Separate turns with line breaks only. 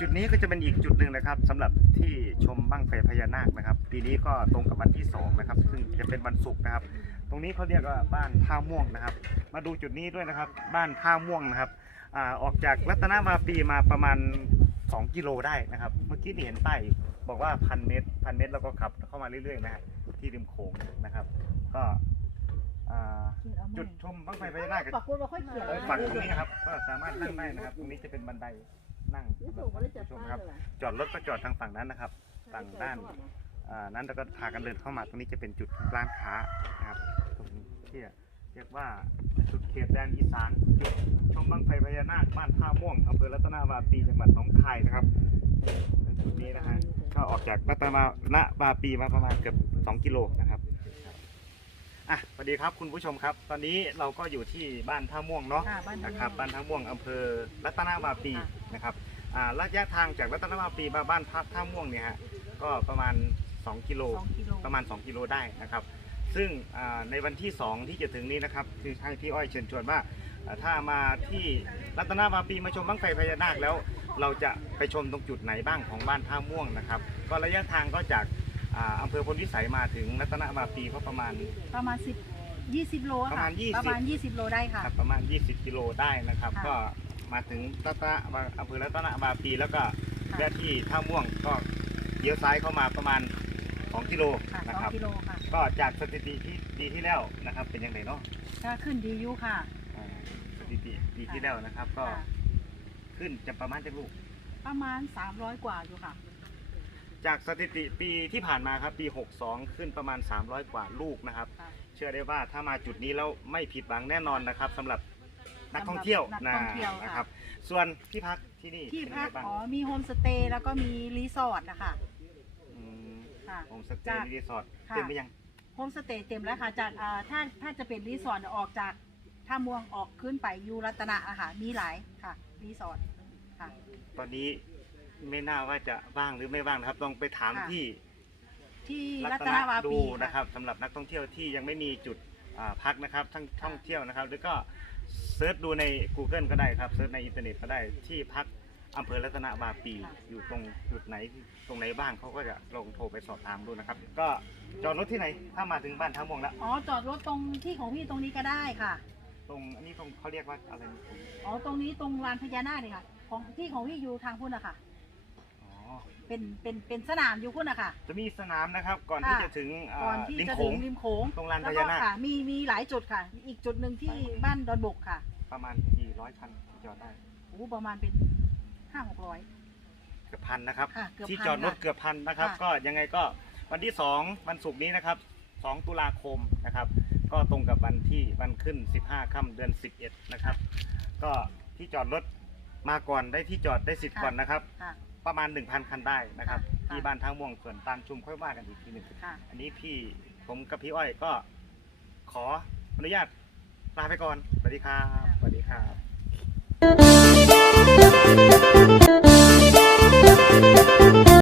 จุดนี้ก็จะเป็นอีกจุดหนึ่งนะครับสำหรับที่ชมบั้งไฟพญานาคนะครับปีนี้ก็ตรงกับวันที่สองนะครับ ซึ่งจะเป็นวันศุกร์นะครับ ตรงนี้เขาเรียกว่าบ้านท่าม่วงนะครับ มาดูจุดนี้ด้วยนะครับ บ้านท่าม่วงนะครับอ่าออกจากรัตนวาปีมาประมาณ 2 กิโลได้นะครับ เมื่อกี้นี่เห็นป้ายบอกว่าพันเมตรพันเมตรแล้วก็ขับเข้ามาเรื่อยๆนะฮะที่ริมโขงนะครับ ก็อ่าจุดชมบั้งไฟพญานาคกับ
ปักกูเราค่อยเขียน
เออฝั่งตรงนี้นะครับก็สามารถนั่งได้นะครับ ตรงนี้จะเป็นบันได นั่งสำหรับท่านผู้ชมครับ จอดรถก็จอดทางฝั่งนั้นนะครับ ฝั่งด้านอ่านั้นแล้วก็พากันเดินเข้ามาตรงนี้จะเป็นจุดร้านค้านะครับ ตรงที่เรียกว่าสุดเขตแดนอีสานจุดชมบังไฟพญานาคบ้านท่าม่วงอำเภอรัตนาวาปีจังหวัดหนองคายนะครับจุดนี้นะฮะก็ออกจากรัตนาวาปีมาประมาณเกือบ2กิโลนะครับ อะสวัสดีครับคุณผู้ชมครับ ตอนนี้เราก็อยู่ที่บ้านท่าม่วงเนาะ
ค่ะบ้าน
นะครับบ้านท่าม่วงอำเภอรัตนาวาปีนะครับอ่าระยะทางจากรัตนาวาปีมาบ้านพักท่าม่วงเนี่ยฮะก็ประมาณ 2 กิโล
สองกิโล
ประมาณ 2 กิโลได้นะครับ ซึ่งอ่าในวันที่ 2 ที่จะถึงนี้นะครับ คือให้พี่อ้อยเชิญชวนว่าอ่าถ้ามาที่รัตนาวาปีมาชมบั้งไฟพญานาคแล้ว เราจะไปชมตรงจุดไหนบ้างของบ้านท่าม่วงนะครับ ก็ระยะทางก็จาก อ่าอำเภอพลวิสัยมาถึงรัตนาวาปีก็ประมาณ
ประมาณสิบยี่สิบโลค่
ประมาณ20
ประมาณยี่สิบโลได้ค่ะ
ครับประมาณ 20 กิโลได้นะครับ
ค่ะ
ก็มาถึงรัตนอำเภอรัตนบาปีแล้วก็
ค่ะ
แวะที่ท่าม่วงก็เลี้ยวซ้ายเข้ามาประมาณ 2 กิโล
ค่ะ
นะ
สอง
ครับ
กิโลค่ะ
ก็จากสถิติที่ปีที่แล้วนะครับเป็นยังไงเนาะ
ก็ขึ้นดีอยู่ค่ะ
อ่าสถิติปีที่แล้วนะครับ ก็
ค่ะ
ขึ้นจะประมาณจะลูก
ประมาณสามร้อยกว่าอยู่ค่ะ
จากสถิติปีที่ผ่านมาครับปี 62 ขึ้นประมาณ 300 กว่าลูกนะครับ
ค่ะ
เชื่อได้ว่าถ้ามาจุดนี้แล้วไม่ผิดหวังแน่นอนนะครับสำหรับนักท่องเที่ยว
สำหรับนักท่องเที่ยวค่ะ
นะครับ ส่วนที่พักที่นี่
ที่
เป็น
พั
ยั
ก
งไงบ้าง
อ๋อมีโฮมสเตย์แล้วก็มีรีสอร์ทนะคะ
ม
ค่ะ
โฮมสเต
จา
ย์
ก
รีสอร์ท
ค่ะ
เต็มไปยัง
โฮมสเตย์เต็มแล้วค่ะจากอ่าถ้าถ้าจะเป็นรีสอร์ทออกจากท่าม่วงออกขึ้นไปอยูรัตนะอะค่ะมีหลายค่ะรีสอร์ทค่ะ
ตอนนี้ ไม่น่าว่าจะว่างหรือไม่ว่างนะครับ ต้องไปถาม
ค่ะ
ที่
ที่
รั
รั
ต
ต
น
นวา
ดู
ปี
นะครับสำหรับนักท่องเที่ยวที่ยังไม่มีจุดอ่าพักนะครับทั้งท่องเที่ยวนะครับแล้วก็เซิร์ชดูใน Google ก็ได้ครับเซิร์ชในอินเทอร์เน็ตก็ได้ที่พักอำเภอรัตนบาปีอยู่ตรงจุดไหนตรงไหนบ้างเขาก็จะลงโทรไปสอบถามดูนะครับ ก็จอดรถที่ไหนถ้ามาถึงบ้านท่าม่วงแล้ว
อ๋อจอดรถตรงที่ของพี่ตรงนี้ก็ได้ค่ะ
ตรงอันนี้ตรงเขาเรียกว่าอะไรนะผม
อ๋อตรงนี้ตรงลานพญานาคเลยค่ะ ของที่ของพี่อยู่ทางพุ่นอะค่ะ
อ๋อ
เป็นเป็นเป็นสนามอยู่พุ่นอะค่ะ
จะมีสนามนะครับ ก่อน
ค่ะ
ที่จะถึงอ่า
ก่อนที่
ริม
จะ
โข
ถึ
ง
ง ริมโขง
ตรงลาน
แล้ว
พ
ก็
ญานาค
ค่ะ มีมีหลายจุดค่ะ อีกจุดหนึ่งที่บ้านดอนบกค่ะ
ประมาณกี่ร้อยคันที่จอดได้
โอ้ประมาณเป็นห้าหกร้อย
เกือบพันนะครับ
ค่ะเกือบ
ที่
พัน
จอดรถ
ค่ะ
เกือบพันนะครับ
ค่ะ
ก็ยังไงก็วันที่ 2 วันศุกร์นี้นะครับ 2 ตุลาคมนะครับ ก็ตรงกับวันที่วันขึ้น 15ค่ำเดือน 11 นะครับ ก็ที่จอดรถมาก่อนได้ที่จอดได้สิทธิ์ก่อนนะครับ
ค่ะ
ประมาณ 1,000 คันได้นะครับ
ค่ะ
ที่บ้านทางม่วงส่วนตามชุมค่อยว่ากันอีกทีหนึ่ง
ค่ะ
อันนี้พี่ผมกับพี่อ้อยก็ขออนุญาตลาไปก่อนสวัสดีครับสวัสดีครับ